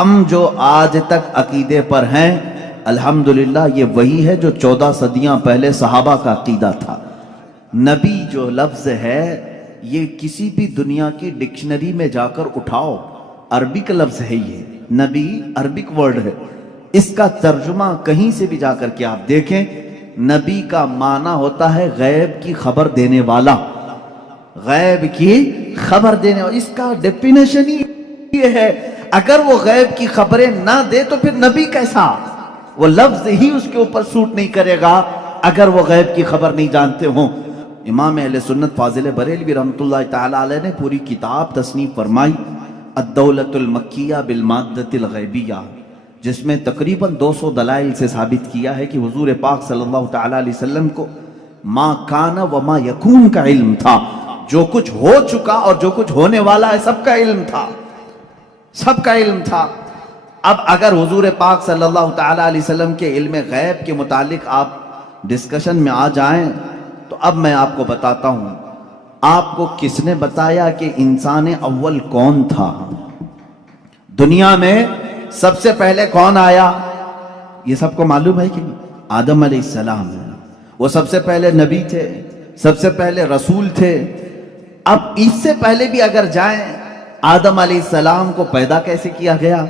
ہم جو آج تک عقیدے پر ہیں الحمدللہ یہ وہی ہے جو 14 صدیاں پہلے صحابہ کا عقیدہ تھا۔ نبی جو لفظ ہے یہ کسی بھی دنیا کی ڈکشنری میں جا کر اٹھاؤ، عربک لفظ ہے، یہ نبی عربک ورڈ ہے، اس کا ترجمہ کہیں سے بھی جا کر کے آپ دیکھیں، نبی کا معنی ہوتا ہے غیب کی خبر دینے والا، غیب کی خبر دینے والا، اس کا ڈیفینیشن ہی یہ ہے۔ اگر وہ غیب کی خبریں نہ دے تو پھر نبی کیسا؟ وہ لفظ ہی اس کے اوپر سوٹ نہیں کرے گا اگر وہ غیب کی خبر نہیں جانتے ہوں۔ امام اہل سنت فاضل بریلوی رحمۃ اللہ تعالی علیہ نے پوری کتاب تصنیف فرمائی الدولۃ المکیہ بالمادۃ الغیبیہ، جس میں تقریباً 200 دلائل سے ثابت کیا ہے کہ حضور پاک صلی اللہ تعالی علیہ وسلم کو ما کان و ما یکون کا علم تھا، جو کچھ ہو چکا اور جو کچھ ہونے والا ہے سب کا علم تھا، سب کا علم تھا۔ اب اگر حضور پاک صلی اللہ تعالی علیہ وسلم کے علم غیب کے متعلق آپ ڈسکشن میں آ جائیں تو اب میں آپ کو بتاتا ہوں، آپ کو کس نے بتایا کہ انسان اول کون تھا؟ دنیا میں سب سے پہلے کون آیا؟ یہ سب کو معلوم ہے کہ آدم علیہ السلام ہے، وہ سب سے پہلے نبی تھے، سب سے پہلے رسول تھے۔ اب اس سے پہلے بھی اگر جائیں، آدم علیہ السلام کو پیدا کیسے کیا گیا؟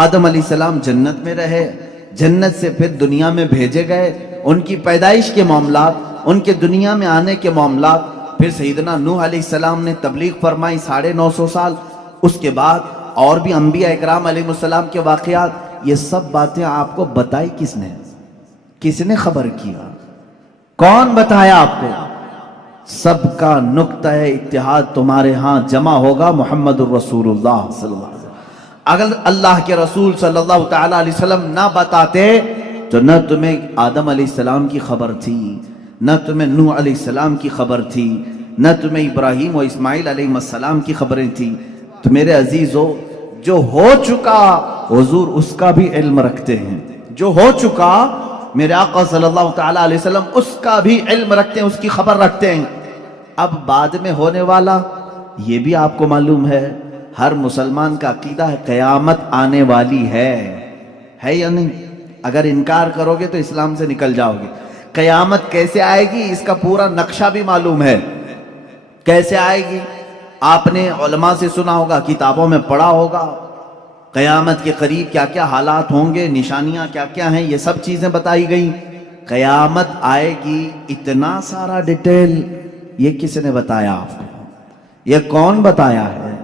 آدم علیہ السلام جنت میں رہے، جنت سے پھر دنیا میں بھیجے گئے، ان کی پیدائش کے معاملات، ان کے دنیا میں آنے کے معاملات، پھر سیدنا نوح علیہ السلام نے تبلیغ فرمائی 950 سال، اس کے بعد اور بھی انبیاء اکرام علیہ السلام کے واقعات، یہ سب باتیں آپ کو بتائی کس نے؟ کس نے خبر کیا؟ کون بتایا آپ کو؟ سب کا نقطہ اتحاد تمہارے ہاں جمع ہوگا محمد الرسول اللہ صلی اللہ علیہ وسلم۔ اگر اللہ کے رسول صلی اللہ تعالی علیہ وسلم نہ بتاتے تو نہ تمہیں آدم علیہ السلام کی خبر تھی، نہ تمہیں نوح علیہ السلام کی خبر تھی، نہ تمہیں ابراہیم و اسماعیل علیہ السلام کی خبریں تھیں۔ تو میرے عزیزو، جو ہو چکا حضور اس کا بھی علم رکھتے ہیں، جو ہو چکا میرے آقا صلی اللہ تعالی علیہ وسلم اس کا بھی علم رکھتے ہیں، اس کی خبر رکھتے ہیں۔ اب بعد میں ہونے والا یہ بھی آپ کو معلوم ہے، ہر مسلمان کا عقیدہ ہے قیامت آنے والی ہے یا نہیں؟ اگر انکار کرو گے تو اسلام سے نکل جاؤ گے۔ قیامت کیسے آئے گی اس کا پورا نقشہ بھی معلوم ہے، کیسے آئے گی؟ آپ نے علماء سے سنا ہوگا، کتابوں میں پڑھا ہوگا، قیامت کے قریب کیا کیا حالات ہوں گے، نشانیاں کیا کیا ہیں، یہ سب چیزیں بتائی گئی۔ قیامت آئے گی، اتنا سارا ڈیٹیل یہ کس نے بتایا آپ کو؟ یہ کون بتایا ہے؟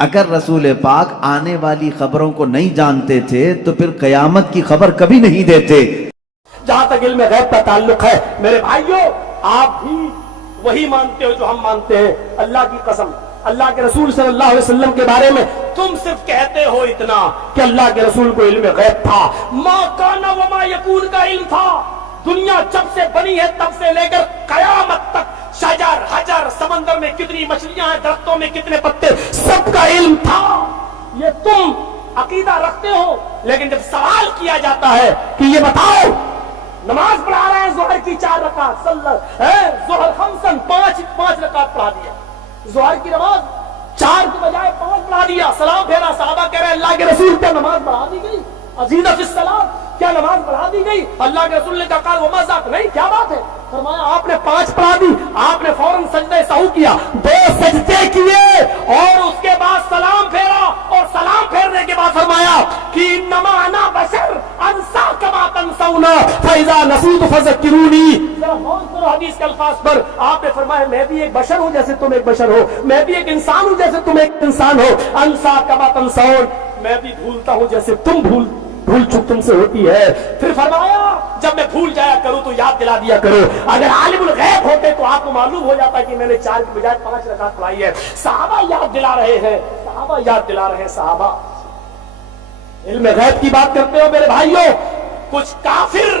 اگر رسول پاک آنے والی خبروں کو نہیں جانتے تھے تو پھر قیامت کی خبر کبھی نہیں دیتے۔ جہاں تک علم غیب کا تعلق ہے میرے بھائیوں، آپ بھی وہی مانتے ہو جو ہم مانتے ہیں۔ اللہ کی قسم، اللہ کے رسول صلی اللہ علیہ وسلم کے بارے میں تم صرف کہتے ہو اتنا کہ اللہ کے رسول کو علم غیب تھا، ما کان و ما یکون کا علم تھا۔ دنیا جب سے بنی ہے تب سے لے کر قیامت تک، شجر حجر، سمندر میں کتنی مچھلیاں ہیں، درختوں میں کتنے پتے، سب کا علم تھا۔ یہ تم عقیدہ رکھتے ہو، لیکن جب سوال کیا جاتا ہے کہ یہ بتاؤ، نماز پڑھا رہے ہیں ظہر کی 4 رکعت، ظہر خمسن 5 رکعت پڑھا دیا، ظہر کی نماز 4 کی بجائے 5 پڑھا دیا، سلام پھیرا، صحابہ کہہ رہے ہیں اللہ کے رسول کیا نماز پڑھا دی گئی؟ عزیزہ فی الصلاۃ، کیا نماز پڑھا دی گئی؟ اللہ کے رسول نے کہا قال وما ذاک، نہیں کیا بات ہے؟ فرمایا آپ نے 5 پڑھا دی، آپ نے فوراً سجدہ سہو کیا، 2 سجدے کیے اور اس کے بعد سلام پھیرا، اور سلام پھیرنے کے بعد فرمایا کہ انما انا بشر انسا کما تنسون فاذا نسیت فذکرونی۔ ذرا غور کرو حدیث کے الفاظ پر، آپ نے فرمایا میں بھی ایک بشر ہوں جیسے تم ایک بشر ہو، میں بھی ایک انسان ہوں جیسے تم ایک انسان ہو، انسا کما تنسون، میں بھی بھولتا ہوں جیسے تم بھول چک تم سے ہوتی ہے۔ پھر فرمایا جب میں بھول جایا کروں تو یاد دلا دیا کرو، اگر عالم الغیب ہوتے تو آپ کو معلوم ہو جاتا کہ میں نے 4 کی بجائے 5 رکعت پڑھائی ہے۔ صحابہ یاد دلا رہے ہیں، صحابہ یاد دلا رہے ہیں، صحابہ۔ علم غیب کی بات کرتے ہو میرے بھائیوں، کچھ کافر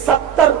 70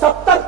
70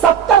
70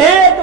1